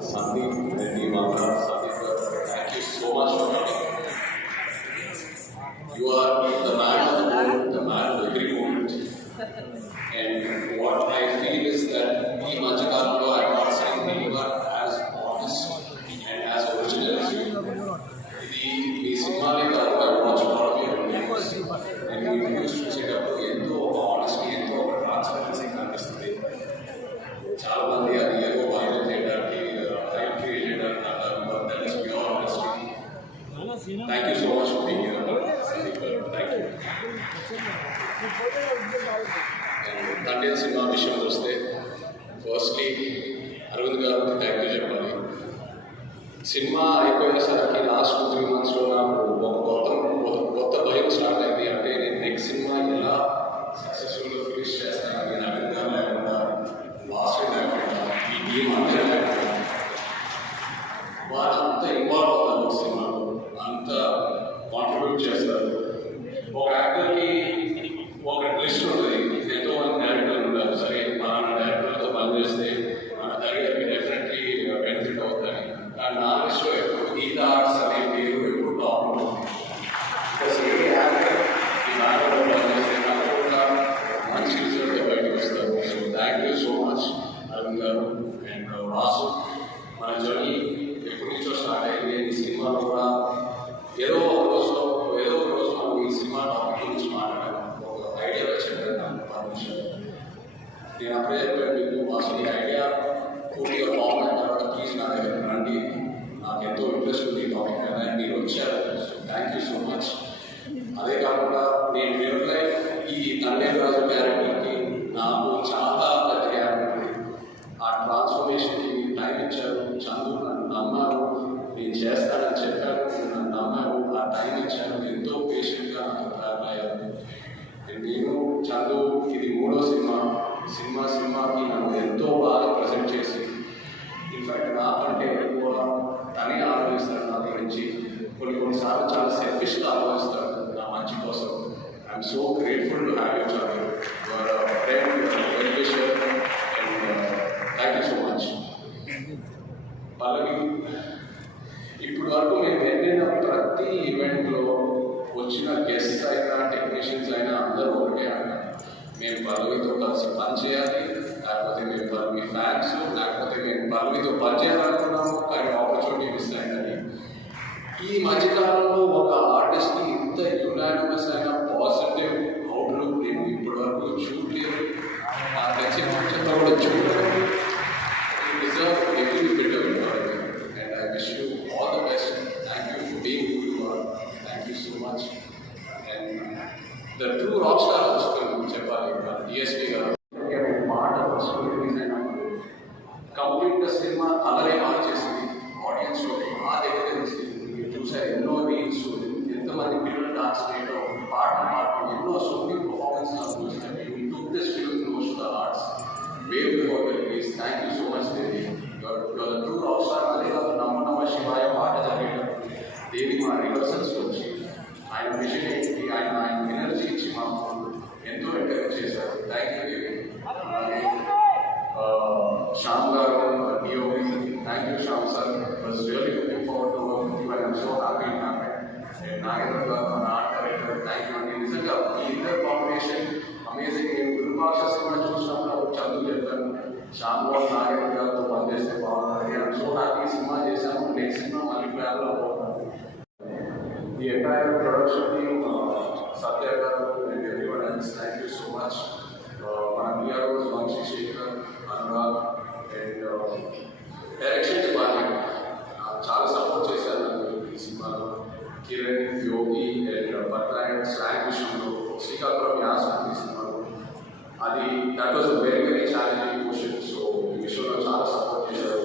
Sandeep Reddy Mata, Sandeep, thank you so much for coming. You are the man of the moment, the man of every moment. And what I feel is that the Majikalamlo, I am not saying we were as honest and as original as you. The Simhali Garu, I watch a lot of your videos, and you used to say that honesty, transparency కనిపిస్తుంది. చాలా మంది అది ఏదో viral చేయడానికి hype create చేయడానికి అంటారు, that is pure honesty. Thank you so much for being here. Thank you. తండ్రి cinema విషయానికి వస్తే ఫస్ట్లీ అరవింద్ గారికి థ్యాంక్ యూ చెప్పాలి. సినిమా అయిపోయేసరికి లాస్ట్ 2-3 monthsలో నాకు ఒక కొత్త భయం స్టార్ట్ అయింది. అంటే నేను నెక్స్ట్ సినిమా ఎలా సక్సెస్ఫుల్గా ఫినిష్ చేస్తాను. నేను అరవింద్ గారు లేకుండా, లాస్ట్ లేకుండా, ఈ టీం అందరూ లేకుండా, వాళ్ళు అంత ఇన్వాల్వ్ అవుతారు సినిమాలో, అంత కాంట్రిబ్యూట్ చేస్తారు. ఒక యాక్టర్కి ఒక లిస్ట్ ఉంటుంది, ఎంతో మంది డైరెక్టర్లు ఉంటారు. సరే మన డైరెక్టర్లతో పనిచేస్తే మన దగ్గరికి డెఫినెట్లీ బెనిఫిట్ అవుతుంది. కానీ నా లిస్ట్లో ఎప్పుడు గీత ఆర్ట్స్ అనే పేరు ఎప్పుడు టాప్ ఉంటుంది. బికాస్ ఏ యాక్టర్ ఈ బ్యానర్లో పనిచేస్తే తప్పకుండా మంచి రిజల్ట్ బయటకు వస్తారు. So thank you so much Arun గారు అండ్ వాసు. మన జర్నీ ఎప్పటి నుంచో స్టార్ట్ అయింది. ఈ సినిమాలో కూడా ఏదో ఒక రోజు మనం ఈ సినిమా టాపిక్ గురించి మాట్లాడాలి. ఒక ఐడియా వచ్చేది నాకు పర్మిషన్. నేను అప్పుడే చెప్పాను మీకు, అసలు ఈ ఐడియా పూర్తిగా ఫామ్ అయిన తర్వాత ప్లీజ్ నా దగ్గర రండి, నాకు ఎంతో ఇంట్రెస్ట్ ఉంది ఈ టాపిక్ మీద, మీరు వచ్చారు. So thank you so much. అదే కాకుండా నేను రియల్ లైఫ్ ఈ తండ్రి రాజు క్యారెక్టర్కి నాకు చాలా పెద్ద గ్యాప్ ఉంది. ఆ ట్రాన్స్ఫర్మేషన్కి టైం ఇచ్చారు. చందు నన్ను నమ్మారు, నేను చేస్తానని చెప్పాను, నన్ను నమ్మారు, ఆ టైం ఇచ్చాను, ఎంతో పేషెంట్గా నాకు ట్రావెల్ అయ్యారు. నేను చందు ఇది 3వ సినిమాకి నన్ను ఎంతో బాగా ప్రజెంట్ చేసి, ఇన్ఫ్యాక్ట్ నాకంటే ఎక్కువ తనే ఆలోచిస్తాడు నా గురించి. కొన్నిసార్లు చాలా సెల్ఫిష్గా ఆలోచిస్తాడు నా మంచి కోసం. I'm so grateful to have you Chandu. Your friend, well wisher, and thank you so much. Pallavi, ఇప్పుడు వరకు మేము వెళ్ళిన ప్రతి ఈవెంట్లో వచ్చిన గెస్ట్స్ అయినా టెక్నీషియన్స్ అయినా అందరూ ఒకటే అంటారు, మేము పల్లవితో కలిసి పనిచేయాలి, లేకపోతే మేము పల్లవి ఫ్యాన్స్, లేకపోతే మేము పల్లవితో పనిచేయాలనుకున్నాము కానీ ఆపర్చునిటీ మిస్ అయిందని. ఈ మధ్యకాలంలో ఒక ఆర్టిస్ట్ని ఇంత యునానిమస్ అయిన పాజిటివ్ అవుట్లుక్ నేను ఇప్పటి వరకు చూడలేదు. నాకు తెలిసిన ఫ్యూచర్లో కూడా చూడలేదు. You deserve every bit of it and I wish you all the best. Thank you for being who you are. Thank you so much. And the true rock star of this film చెప్పాలి DSP గారు. మాట first release అయినప్పుడు కంప్లీట్గా cinema కలరే మార్చేసింది. ఆడియన్స్లో ఆ దగ్గర మీరు చూసారు ఎన్నో రీల్స్, ఎంతమంది పిల్లలు డాన్స్ చేయడం, పాటలు పాడటం, ఎన్నో సోమింగ్ పర్ఫార్మెన్స్ చూసినట్టు you took this film close to the hearts way before the release. Thank you so much Devi. Your true rock star. అదే కాదు నమ్మ శివాయ పాట జరిగేటప్పుడు దేవి మా రిహర్సల్స్కి వచ్చి ఆయన విజన్ ఏంటి, ఆయన ఎనర్జీ ఇచ్చి మాకు ఎంతో ఎంకరేజ్ చేశారు. థ్యాంక్ యూ దేవి. శ్యామ్ గారు, DOP, thank you Shyam sir. Was really looking forward to work with you and I'm so happy it happened. And Nagendra గారు, మన ఆర్ట్ డైరెక్టర్, థ్యాంక్ యూ అండి. నిజంగా ఈ ఇద్దరు కాంబినేషన్ అమేజింగ్. నేను గురుపాక్ష సినిమా చూసినప్పుడు చదువు చెప్పాను, శ్యామ్ గారు నాగేంద్ర గారితో పనిచేస్తే బాగుంటుంది. ఐఎమ్ సో హ్యాపీ సినిమా చేశాను. నెక్స్ట్ సినిమా మళ్ళీ ప్లాన్లో పోతున్నాను. The entire production team, Satya Garu and everyone else, thank you so much. మన PROs Vanshi Shekhar, Anurag and direction department చాలా సపోర్ట్ చేశారు ఈ సినిమాలో. కిరణ్, యోగి అండ్ భట్ట అండ్ స్లాంగ్ విషయంలో, శ్రీకాకుళం యాస్ ఈ సినిమాలో అది that was a very challenging question. So ఈ విషయంలో చాలా సపోర్ట్ చేశారు.